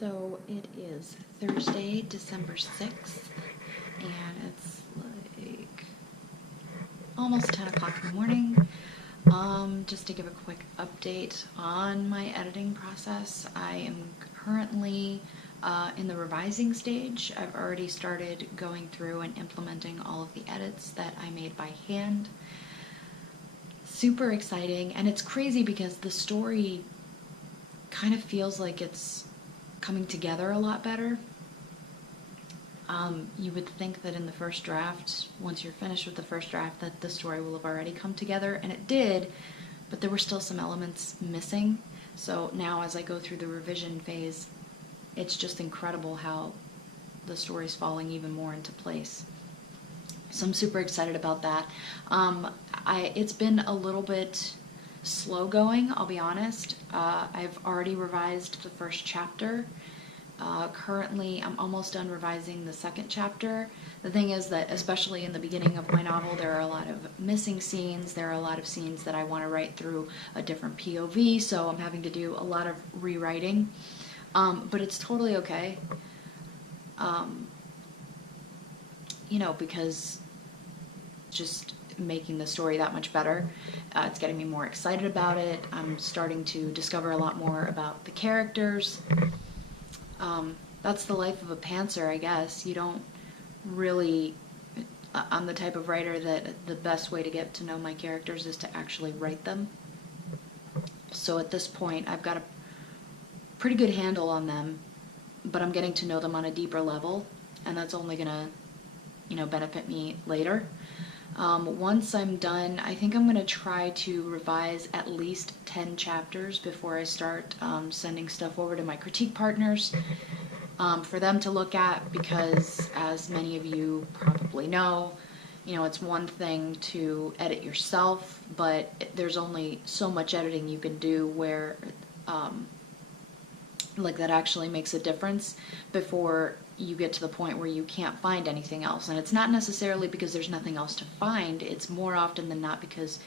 So it is Thursday, December 6th, and it's like almost 10 o'clock in the morning. Just to give a quick update on my editing process, I am currently in the revising stage. I've already started going through and implementing all of the edits that I made by hand. Super exciting, and it's crazy because the story kind of feels like it's coming together a lot better. You would think that in the first draft, once you're finished with the first draft, that the story will have already come together, and it did, but there were still some elements missing. So now as I go through the revision phase, it's just incredible how the story's falling even more into place. So I'm super excited about that. It's been a little bit slow going, I'll be honest. I've already revised the first chapter. Currently, I'm almost done revising the second chapter. The thing is that, especially in the beginning of my novel, there are a lot of missing scenes. There are a lot of scenes that I want to write through a different POV, so I'm having to do a lot of rewriting. But it's totally okay. Because just making the story that much better. It's getting me more excited about it. I'm starting to discover a lot more about the characters. That's the life of a pantser, I guess. You don't really... I'm the type of writer that the best way to get to know my characters is to actually write them. So at this point, I've got a pretty good handle on them, but I'm getting to know them on a deeper level, and that's only gonna, benefit me later. Once I'm done, I think I'm going to try to revise at least 10 chapters before I start sending stuff over to my critique partners for them to look at, because as many of you probably know, it's one thing to edit yourself, but there's only so much editing you can do where that actually makes a difference before you get to the point where you can't find anything else. And it's not necessarily because there's nothing else to find. It's more often than not because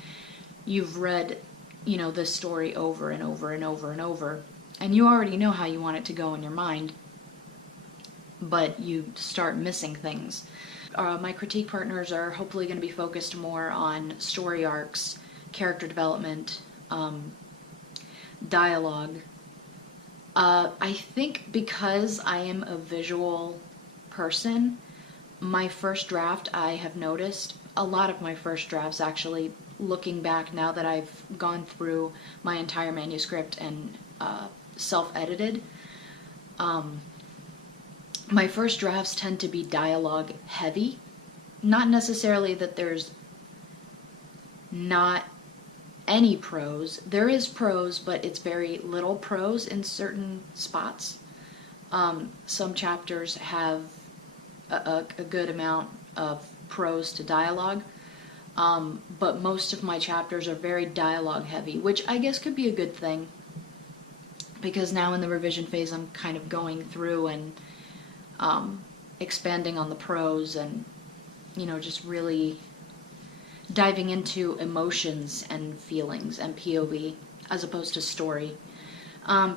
you've read, this story over and over and over and over, and you already know how you want it to go in your mind, but you start missing things. My critique partners are hopefully going to be focused more on story arcs, character development, dialogue. I think because I am a visual person, my first draft, I have noticed, a lot of my first drafts actually, looking back now that I've gone through my entire manuscript and self-edited, my first drafts tend to be dialogue heavy. Not necessarily that there's not any prose. There is prose, but it's very little prose in certain spots. Some chapters have a good amount of prose to dialogue, but most of my chapters are very dialogue heavy, which I guess could be a good thing, because now in the revision phase I'm kind of going through and expanding on the prose and, just really diving into emotions and feelings and POV as opposed to story.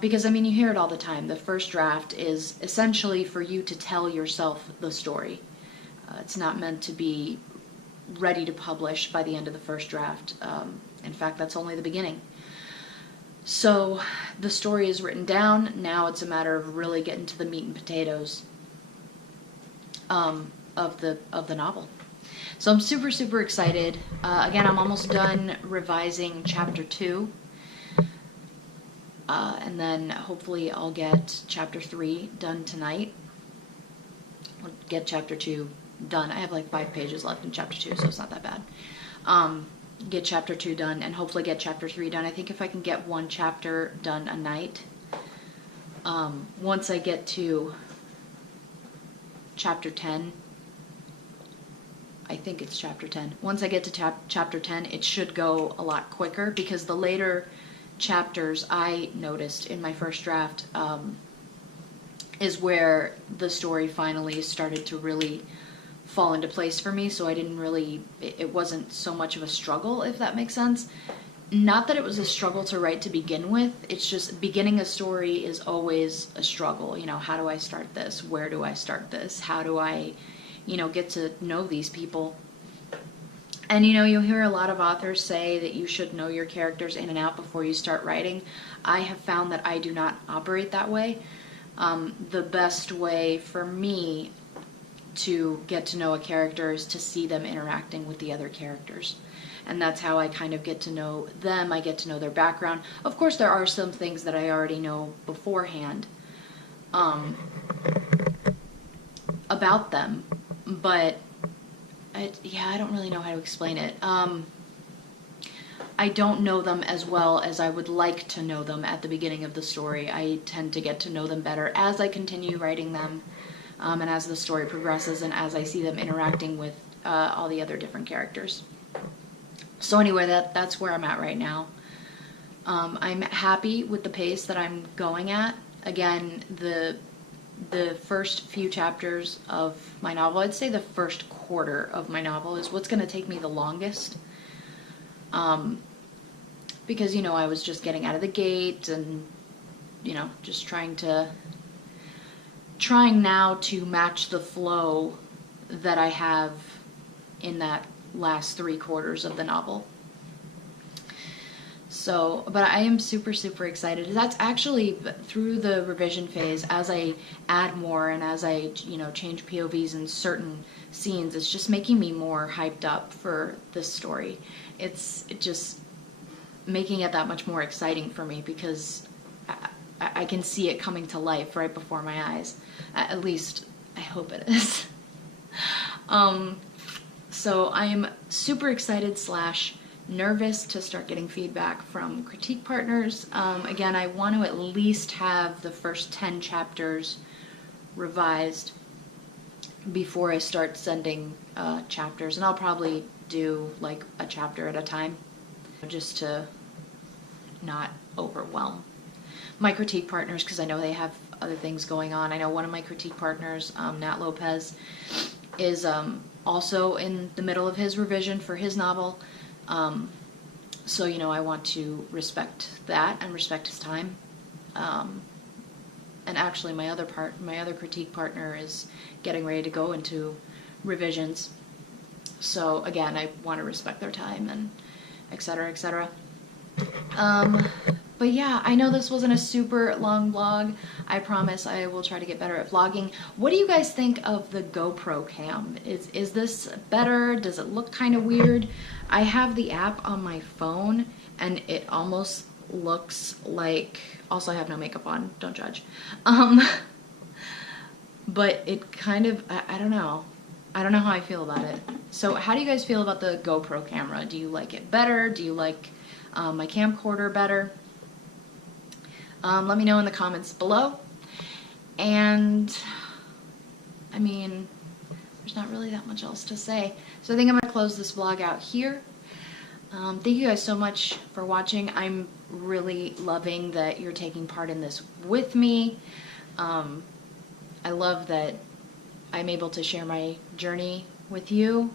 Because, you hear it all the time. The first draft is essentially for you to tell yourself the story. It's not meant to be ready to publish by the end of the first draft. In fact, that's only the beginning. So the story is written down. Now it's a matter of really getting to the meat and potatoes of the novel. So I'm super, super excited. Again, I'm almost done revising chapter 2. And then hopefully I'll get chapter 3 done tonight. I'll get chapter 2 done. I have like 5 pages left in chapter 2, so it's not that bad. Get chapter 2 done and hopefully get chapter 3 done. I think if I can get one chapter done a night, once I get to chapter 10, I think it's chapter 10. Once I get to chapter 10, it should go a lot quicker, because the later chapters I noticed in my first draft is where the story finally started to really fall into place for me, so I didn't really, it wasn't so much of a struggle, if that makes sense. Not that it was a struggle to write to begin with, it's just beginning a story is always a struggle. You know, how do I start this? Where do I start this? How do I, you know, get to know these people? And, you know, you'll hear a lot of authors say that you should know your characters in and out before you start writing. I have found that I do not operate that way. The best way for me to get to know a character is to see them interacting with the other characters. And that's how I kind of get to know them. I get to know their background. Of course, there are some things that I already know beforehand about them, but I don't really know how to explain it. I don't know them as well as I would like to know them at the beginning of the story. I tend to get to know them better as I continue writing them, and as the story progresses, and as I see them interacting with all the other different characters. So anyway, that's where I'm at right now. I'm happy with the pace that I'm going at. Again, the first few chapters of my novel, I'd say the first quarter of my novel is what's going to take me the longest. Because, you know, I was just getting out of the gate and, you know, just trying now to match the flow that I have in that last 3/4 of the novel. So, but I am super, super excited. That's actually through the revision phase, as I add more and as I, you know, change POVs in certain scenes, it's just making me more hyped up for this story. It's just making it that much more exciting for me because I can see it coming to life right before my eyes. At least, I hope it is. So I am super excited / nervous to start getting feedback from critique partners. Again, I want to at least have the first 10 chapters revised before I start sending chapters, and I'll probably do like a chapter at a time just to not overwhelm my critique partners, because I know they have other things going on. I know one of my critique partners, Nat Lopez, is also in the middle of his revision for his novel. So, you know, I want to respect that and respect his time. And actually my other critique partner is getting ready to go into revisions. So again, I want to respect their time and et cetera, et cetera. But yeah, I know this wasn't a super long vlog. I promise I will try to get better at vlogging. What do you guys think of the GoPro cam? Is this better? Does it look kind of weird? I have the app on my phone and it almost looks like, also I have no makeup on, don't judge. But it kind of, I don't know. I don't know how I feel about it. So how do you guys feel about the GoPro camera? Do you like it better? Do you like my camcorder better? Let me know in the comments below. And I mean, there's not really that much else to say. So I think I'm gonna close this vlog out here. Thank you guys so much for watching. I'm really loving that you're taking part in this with me. I love that I'm able to share my journey with you,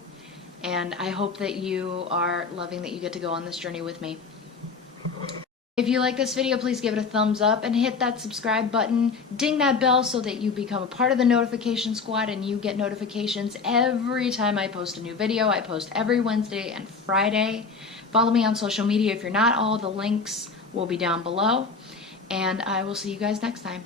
and I hope that you are loving that you get to go on this journey with me. If you like this video, please give it a thumbs up and hit that subscribe button. Ding that bell so that you become a part of the notification squad and you get notifications every time I post a new video. I post every Wednesday and Friday. Follow me on social media if you're not. All the links will be down below. And I will see you guys next time.